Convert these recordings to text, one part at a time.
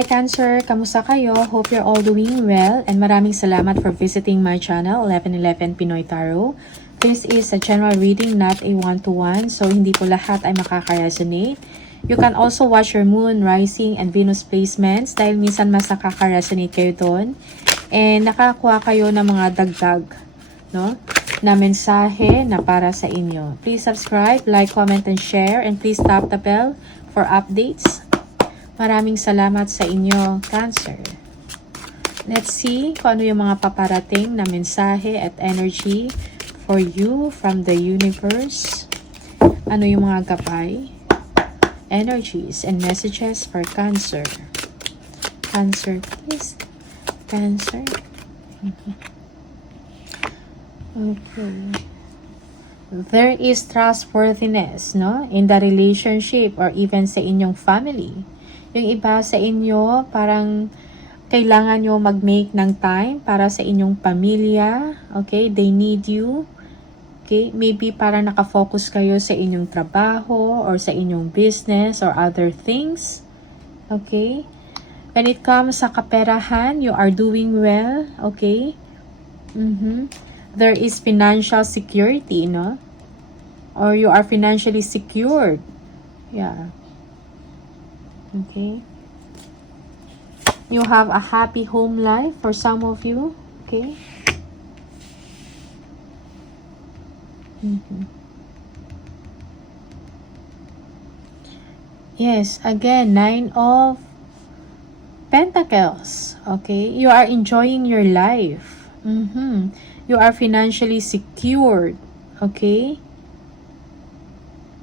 Hi Cancer, kamusta kayo? Hope you're all doing well and maraming salamat for visiting my channel 1111 Pinoy Tarot. This is a general reading, not a one-to-one, so hindi po lahat ay makaka-resonate. You can also watch your moon, rising, and Venus placements dahil minsan mas nakaka-resonate kayo doon. And nakakuha kayo ng mga dagdag, no, na mensahe na para sa inyo. Please subscribe, like, comment, and share, and please tap the bell for updates. Maraming salamat sa inyo, Cancer. Let's see kung ano yung mga paparating na mensahe at energy for you from the universe. Ano yung mga gabay, energies, and messages for Cancer. Cancer, please. Cancer. Okay. There is trustworthiness, no, in the relationship or even sa inyong family. Yung iba sa inyo, parang kailangan nyo mag-make ng time para sa inyong pamilya. Okay? They need you. Okay? Maybe parang nakafocus kayo sa inyong trabaho or sa inyong business or other things. Okay? When it comes sa kaperahan, you are doing well. Okay? There is financial security, no? Or you are financially secured. Yeah. Okay. You have a happy home life for some of you. Okay. Yes, again, 9 of Pentacles. Okay. You are enjoying your life. You are financially secured. Okay.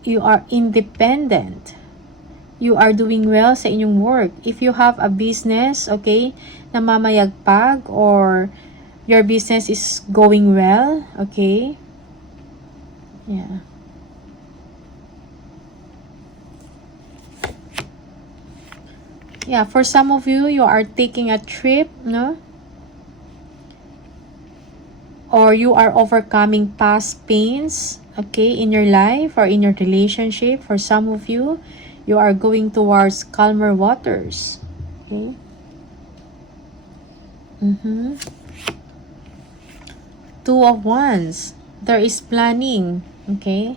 You are independent. You are doing well sa inyong work. If you have a business, okay, na mamayagpag or your business is going well, okay? Yeah. Yeah, for some of you, you are taking a trip, no? Or you are overcoming past pains, okay, in your life or in your relationship. For some of you, you are going towards calmer waters. Okay. Two of Wands. There is planning. Okay.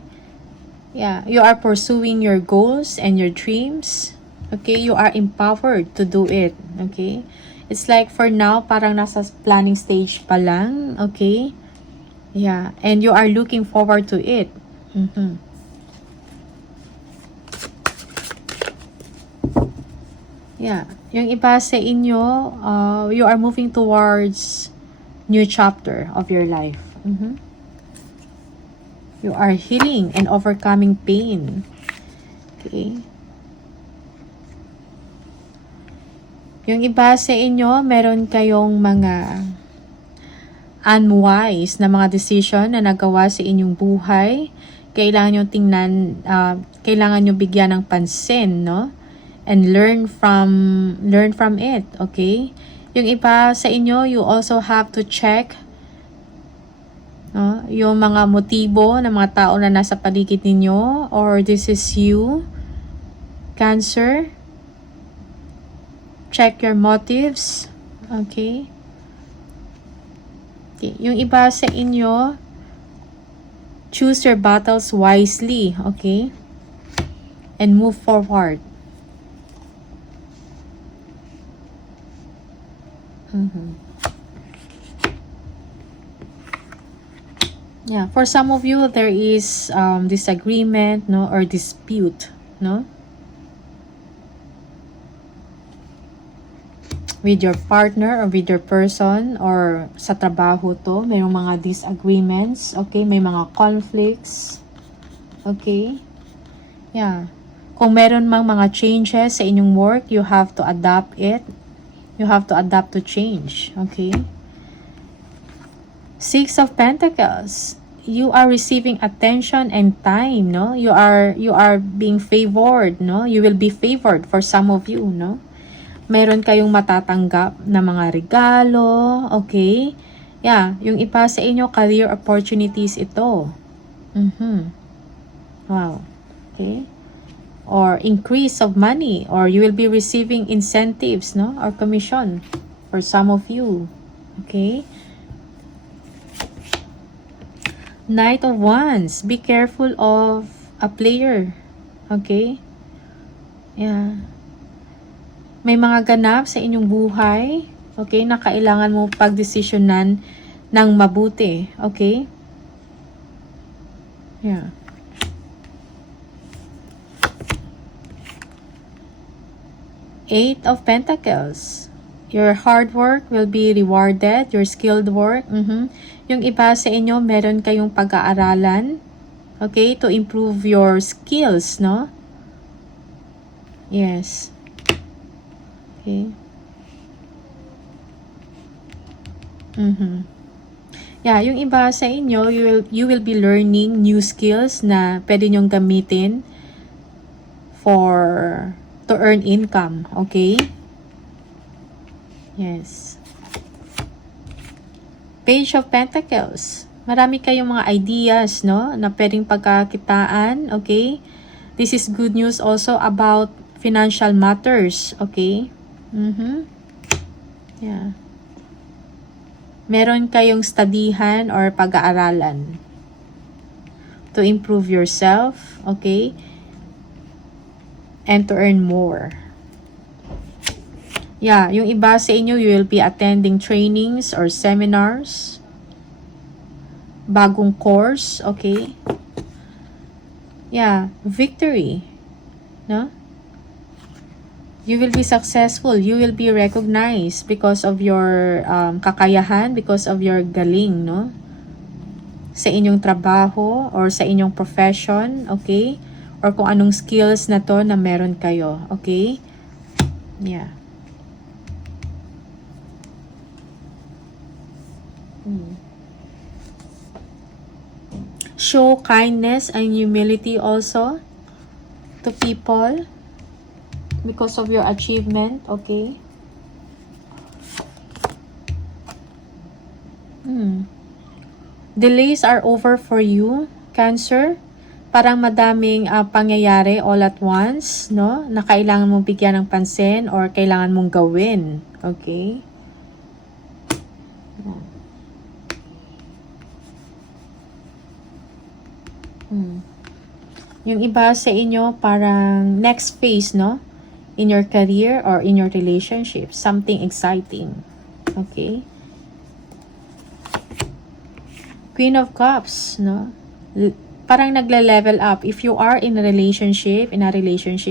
Yeah. You are pursuing your goals and your dreams. Okay. You are empowered to do it. Okay. It's like for now, parang nasa planning stage pa lang. Okay. Yeah. And you are looking forward to it. Yeah. Yung iba sa inyo, you are moving towards new chapter of your life. You are healing and overcoming pain. Okay. Yung iba sa inyo, meron kayong mga unwise na mga decision na nagawa sa inyong buhay. Kailangan nyo tingnan, kailangan nyo bigyan ng pansin, no? And learn from it, okay? Yung iba sa inyo, you also have to check, no, yung mga motibo ng mga tao na nasa paligid ninyo, or this is you, Cancer. Check your motives, okay? Okay, yung iba sa inyo, choose your battles wisely, okay? And move forward. Yeah, for some of you, there is disagreement, no, or dispute, no, with your partner or with your person or sa trabaho to, mayroong mga disagreements, okay, may mga conflicts, okay, yeah. Kung meron mang mga changes sa inyong work, you have to adapt it. You have to adapt to change, okay? 6 of Pentacles. You are receiving attention and time, no? You are being favored, no? You will be favored for some of you, no? Meron kayong matatanggap na mga regalo, okay? Yeah, yung iba sa inyo, career opportunities ito. Wow. Okay? or increase of money, or you will be receiving incentives, no, or commission for some of you. Okay. Knight of Wands. Be careful of a player. Okay. Yeah. May mga ganap sa inyong buhay. Okay. Na kailangan mo pagdesisyonan ng mabuti. Okay. Yeah. Eight of Pentacles. Your hard work will be rewarded. Your skilled work. Yung iba sa inyo, meron kayong pag-aaralan. Okay? To improve your skills, no? Yes. Okay. Yeah, yung iba sa inyo, you will be learning new skills na pwede nyong gamitin to earn income. Okay? Yes. Page of Pentacles. Marami kayong mga ideas, no, na pwedeng pagkakitaan. Okay? This is good news also about financial matters. Okay? Yeah. Meron kayong studihan or pag-aaralan to improve yourself. Okay? And to earn more. Yeah, yung iba sa inyo, you will be attending trainings or seminars. Bagong course, okay? Yeah, victory. No? You will be successful. You will be recognized because of your kakayahan, because of your galing, no? Sa inyong trabaho or sa inyong profession, okay? Or kung anong skills na to na meron kayo, okay? Yeah. Show kindness and humility also to people because of your achievement, okay? Delays are over for you, Cancer. Parang madaming pangyayari all at once, no? Na kailangan mong bigyan ng pansin or kailangan mong gawin, okay? Yung iba sa inyo parang next phase, no? In your career or in your relationship. Something exciting. Okay? Queen of Cups, no? Parang nagle-level up. If you are in a relationship,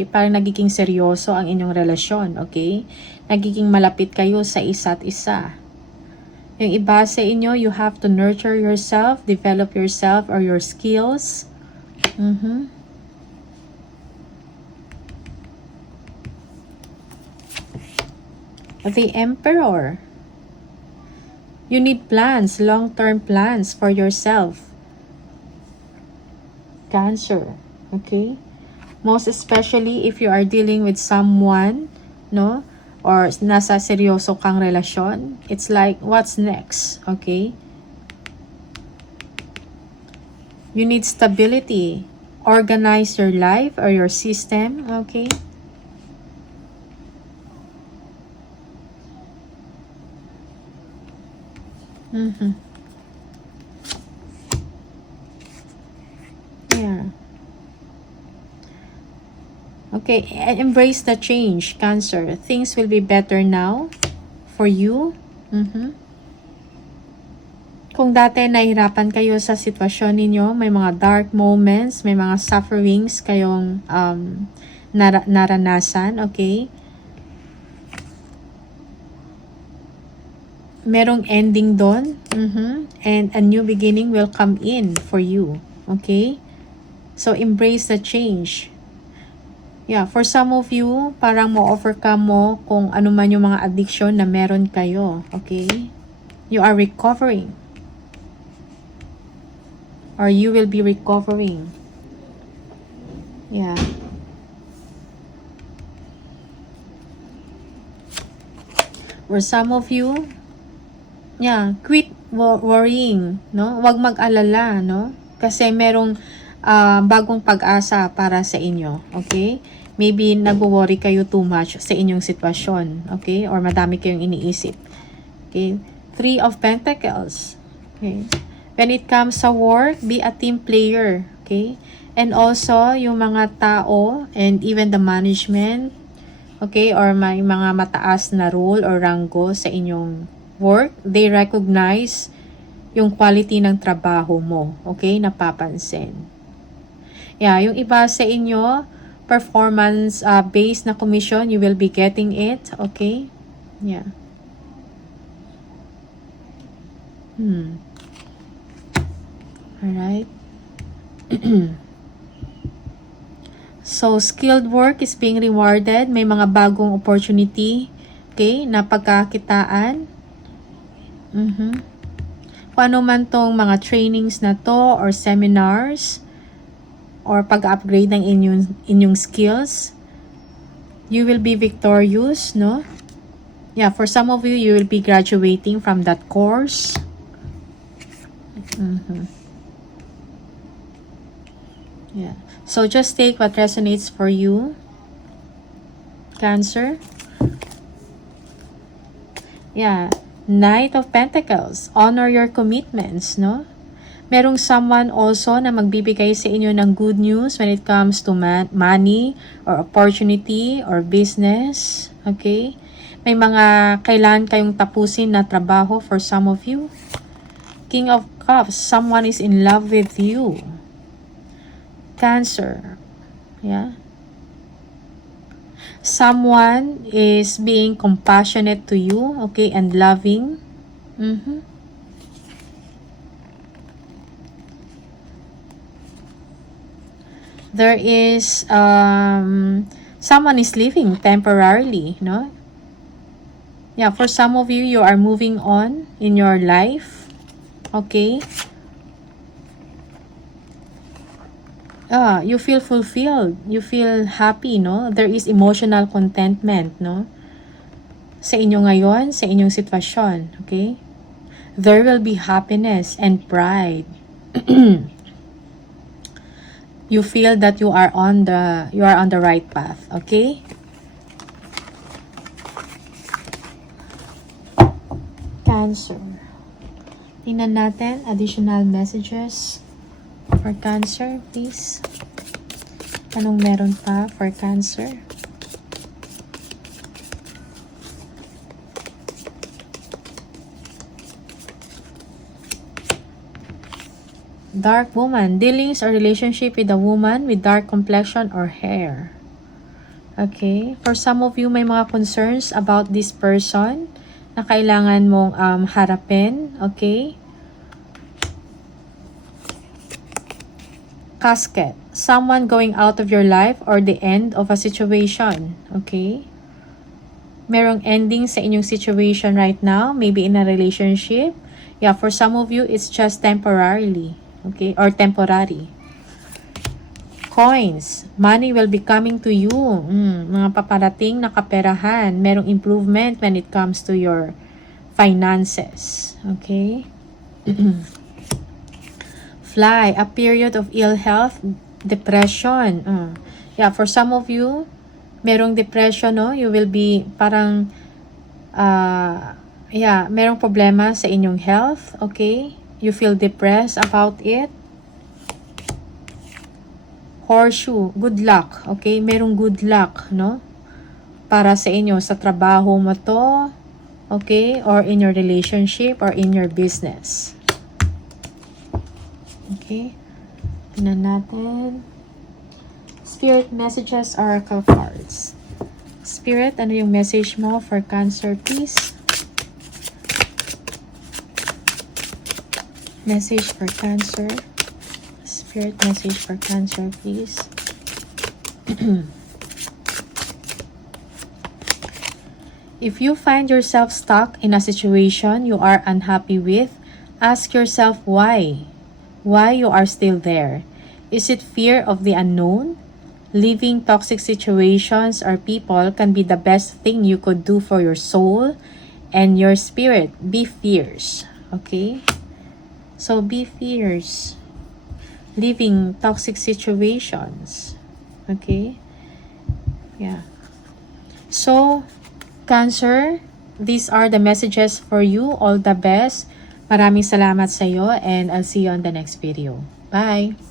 parang nagiging seryoso ang inyong relasyon. Okay? Nagiging malapit kayo sa isa't isa. Yung iba sa inyo, you have to nurture yourself, develop yourself or your skills. The Emperor. You need plans, long-term plans for yourself. Cancer. Okay? Most especially if you are dealing with someone, no? Or nasa seryoso kang relasyon. It's like, what's next? Okay? You need stability. Organize your life or your system. Okay? Yeah. Okay, embrace the change, Cancer. Things will be better now for you. Kung dati nahihirapan kayo sa sitwasyon ninyo, may mga dark moments, may mga sufferings kayong naranasan, okay? Merong ending doon. And a new beginning will come in for you. Okay? So, embrace the change. Yeah, for some of you, parang mo-overcome mo kung ano man yung mga addiction na meron kayo. Okay? You are recovering. Or you will be recovering. Yeah. For some of you, yeah, quit worrying, no? Huwag mag-alala, no? Kasi merong bagong pag-asa para sa inyo. Okay? Maybe nagwo-worry kayo too much sa inyong sitwasyon. Okay? Or madami kayong iniisip. Okay? 3 of Pentacles. Okay? When it comes sa work, be a team player. Okay? And also, yung mga tao and even the management, okay, or may mga mataas na role or ranggo sa inyong work, they recognize yung quality ng trabaho mo. Okay? Napapansin. Yeah, yung iba sa inyo, performance based na commission, you will be getting it. Okay? Yeah. Alright. So, skilled work is being rewarded. May mga bagong opportunity. Okay? Na pagkakitaan. Kung ano man tong mga trainings na to or seminars or pag-upgrade ng inyong skills, you will be victorious, no? Yeah, for some of you, you will be graduating from that course. Yeah. So, just take what resonates for you. Cancer. Yeah. Knight of Pentacles. Honor your commitments, no? Merong someone also na magbibigay sa inyo ng good news when it comes to money or opportunity or business. Okay? May mga kailangan kayong tapusin na trabaho for some of you. King of Cups. Someone is in love with you. Cancer. Yeah. Someone is being compassionate to you, okay, and loving. There is someone is leaving temporarily, no? Yeah, for some of you, you are moving on in your life, okay? You feel fulfilled. You feel happy, no? There is emotional contentment, no? Sa inyo ngayon, sa inyong sitwasyon, okay? There will be happiness and pride. You feel that you are on the right path, okay? Cancer. Tingnan natin additional messages for Cancer, please. Anong meron pa for Cancer? Dark woman. Dealings or relationship with a woman with dark complexion or hair. Okay. For some of you, may mga concerns about this person na kailangan mong harapin. Okay. Casket. Someone going out of your life or the end of a situation. Okay? Merong ending sa inyong situation right now. Maybe in a relationship. Yeah, for some of you, it's just temporarily. Okay? Or temporary. Coins. Money will be coming to you. Mga paparating na kaperahan. Merong improvement when it comes to your finances. Okay? Fly, a period of ill health, depression. Yeah, for some of you, merong depression, no? You will be parang, merong problema sa inyong health, okay? You feel depressed about it. Horseshoe, good luck, okay? Merong good luck, no? Para sa inyo, sa trabaho mo to, okay? Or in your relationship or in your business. Okay. Tingnan natin. Spirit messages, oracle cards. Spirit, ano yung message mo for Cancer, please? Message for Cancer. Spirit message for Cancer, please. If you find yourself stuck in a situation you are unhappy with, ask yourself why. Why you are still there. Is it fear of the unknown? Leaving toxic situations or people can be the best thing you could do for your soul and your spirit. Be fierce. Okay? So, be fierce. leaving toxic situations. Okay? Yeah. So, Cancer, these are the messages for you. All the best. Maraming salamat sa iyo and I'll see you on the next video. Bye!